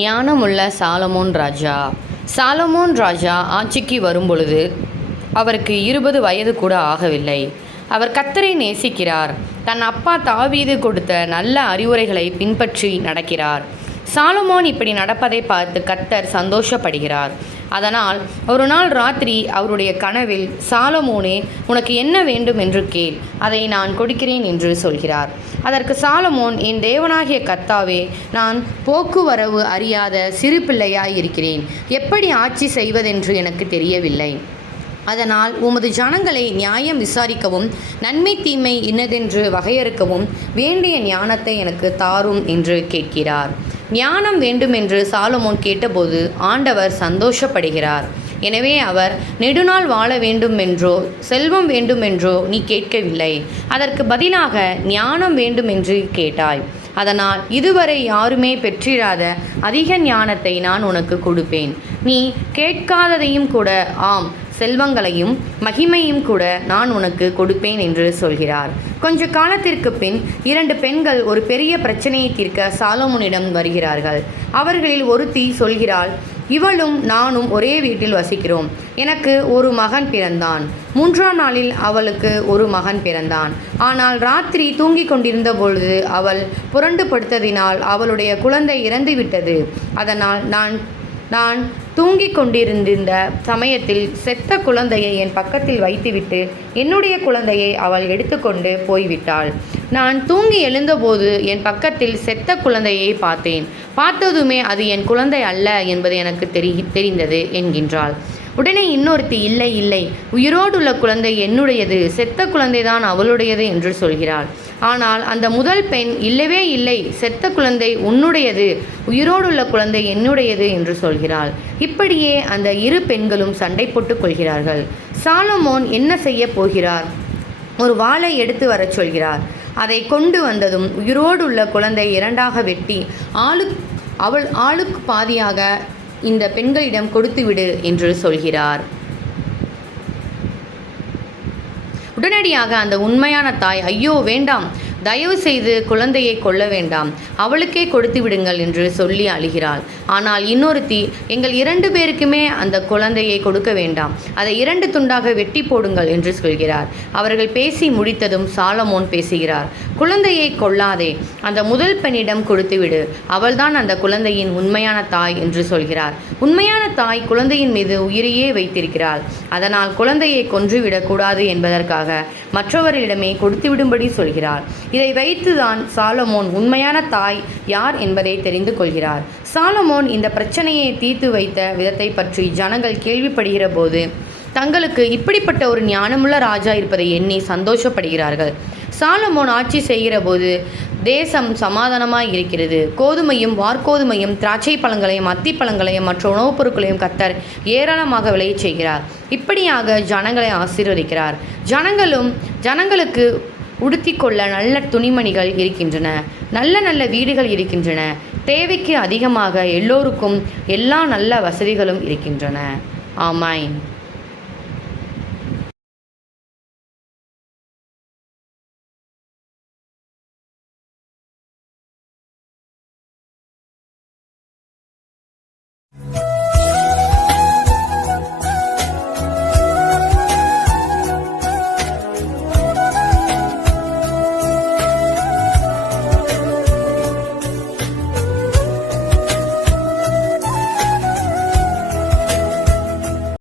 ஞானமுள்ள சாலமோன் ராஜா. சாலமோன் ராஜா ஆட்சிக்கு வரும்பொழுது அவருக்கு 20 வயது கூட ஆகவில்லை. அவர் கர்த்தரை நேசிக்கிறார். தன் அப்பா தாவீது கொடுத்த நல்ல அறிவுரைகளை பின்பற்றி நடக்கிறார். சாலமோன் இப்படி நடப்பதை பார்த்து கர்த்தர் சந்தோஷப்படுகிறார். அதனால் ஒரு நாள் ராத்திரி அவருடைய கனவில், சாலமோனே, உனக்கு என்ன வேண்டும் என்று கேள், அதை நான் கொடுக்கிறேன் என்று சொல்கிறார். அதற்கு சாலமோன், என் தேவனாகிய கர்த்தாவே, நான் போக்குவரவு அறியாத சிறு பிள்ளையாய் இருக்கிறேன். எப்படி ஆட்சி செய்வதென்று எனக்கு தெரியவில்லை. அதனால் உமது ஜனங்களை நியாயம் விசாரிக்கவும் நன்மை தீமை இன்னதென்று வகையறுக்கவும் வேண்டிய ஞானத்தை எனக்கு தாரும் என்று கேட்கிறார். ஞானம் வேண்டுமென்று சாலமோன் கேட்டபோது ஆண்டவர் சந்தோஷப்படுகிறார். எனவே அவர், நெடுநாள் வாழ வேண்டுமென்றோ செல்வம் வேண்டுமென்றோ நீ கேட்கவில்லை, அதற்கு பதிலாக ஞானம் வேண்டுமென்று கேட்டாய். அதனால் இதுவரை யாருமே பெற்றிராத அதிக ஞானத்தை நான் உனக்கு கொடுப்பேன். நீ கேட்காததையும் கூட, ஆம், செல்வங்களையும் மகிமையும் கூட நான் உனக்கு கொடுப்பேன் என்று சொல்கிறார். கொஞ்ச காலத்திற்கு பின் 2 பெண்கள் ஒரு பெரிய பிரச்சனையை தீர்க்க சாலமோனிடம் வருகிறார்கள். அவர்களில் ஒருத்தி சொல்கிறாள், இவளும் நானும் ஒரே வீட்டில் வசிக்கிறோம். எனக்கு ஒரு மகன் பிறந்தான். 3ஆம் நாளில் அவளுக்கு ஒரு மகன் பிறந்தான். ஆனால் ராத்திரி தூங்கிக் கொண்டிருந்த பொழுது அவள் புரண்டு படுத்ததினால் அவளுடைய குழந்தை இறந்துவிட்டது. அதனால் நான் தூங்கிக் கொண்டிருந்த சமயத்தில் செத்த குழந்தையை என் பக்கத்தில் வைத்துவிட்டு என்னுடைய குழந்தையை அவள் எடுத்துக்கொண்டு போய்விட்டாள். நான் தூங்கி எழுந்தபோது என் பக்கத்தில் செத்த குழந்தையை பார்த்ததுமே அது என் குழந்தை அல்ல என்பது எனக்கு தெரிந்தது என்கின்றாள். உடனே இன்னொருத்தி, இல்லை இல்லை, உயிரோடுள்ள குழந்தை என்னுடையது, செத்த குழந்தைதான் அவளுடையது என்று சொல்கிறாள். ஆனால் அந்த முதல் பெண், இல்லவே இல்லை, செத்த குழந்தை உன்னுடையது, உயிரோடுள்ள குழந்தை என்னுடையது என்று சொல்கிறாள். இப்படியே அந்த இரு பெண்களும் சண்டை போட்டுக் கொள்கிறார்கள். சாலமோன் என்ன செய்ய போகிறார்? ஒரு வாளை எடுத்து வரச் சொல்கிறார். அதை கொண்டு வந்ததும் உயிரோடுள்ள குழந்தை இரண்டாக வெட்டி ஆளுக்கு பாதியாக இந்த பெண்களிடம் கொடுத்துவிடு என்று சொல்கிறார். உடனடியாக அந்த உண்மையான தாய், ஐயோ வேண்டாம், தயவு செய்து குழந்தையை கொல்ல வேண்டாம், அவளுக்கே கொடுத்து விடுங்கள் என்று சொல்லி அழுகிறாள். ஆனால் இன்னொருத்தி, எங்கள் 2 பேருக்குமே அந்த குழந்தையை கொடுக்க வேண்டாம், அதை 2 துண்டாக வெட்டி போடுங்கள் என்று சொல்கிறார். அவர்கள் பேசி முடித்ததும் சாலமோன் பேசுகிறார். குழந்தையை கொல்லாதே, அந்த முதல் பெண்ணிடம் கொடுத்துவிடு, அவள்தான் அந்த குழந்தையின் உண்மையான தாய் என்று சொல்கிறார். உண்மையான தாய் குழந்தையின் மீது உயிரையே வைத்திருக்கிறாள். அதனால் குழந்தையை கொன்றுவிடக்கூடாது என்பதற்காக மற்றவர்களிடமே கொடுத்துவிடும்படி சொல்கிறார். இதை வைத்துதான் சாலமோன் உண்மையான தாய் யார் என்பதை தெரிந்து கொள்கிறார். சாலமோன் இந்த பிரச்சனையை தீர்த்து வைத்த விதத்தை பற்றி ஜனங்கள் கேள்விப்படுகிற போது தங்களுக்கு இப்படிப்பட்ட ஒரு ஞானமுள்ள ராஜா இருப்பதை எண்ணி சந்தோஷப்படுகிறார்கள். சாலமோன் ஆட்சி செய்கிற போது தேசம் சமாதானமாய் இருக்கிறது. கோதுமையும் வார்கோதுமையும் திராட்சை பழங்களையும் அத்திப்பழங்களையும் மற்ற உணவுப் பொருட்களையும் கர்த்தர் ஏராளமாக விளையச் செய்கிறார். இப்படியாக ஜனங்களை ஆசீர்வதிக்கிறார். ஜனங்களுக்கு உடுத்திக்கொள்ள நல்ல துணிமணிகள் இருக்கின்றன, நல்ல நல்ல வீடுகள் இருக்கின்றன, தேவைக்கு அதிகமாக எல்லோருக்கும் எல்லா நல்ல வசதிகளும் இருக்கின்றன. ஆமென்.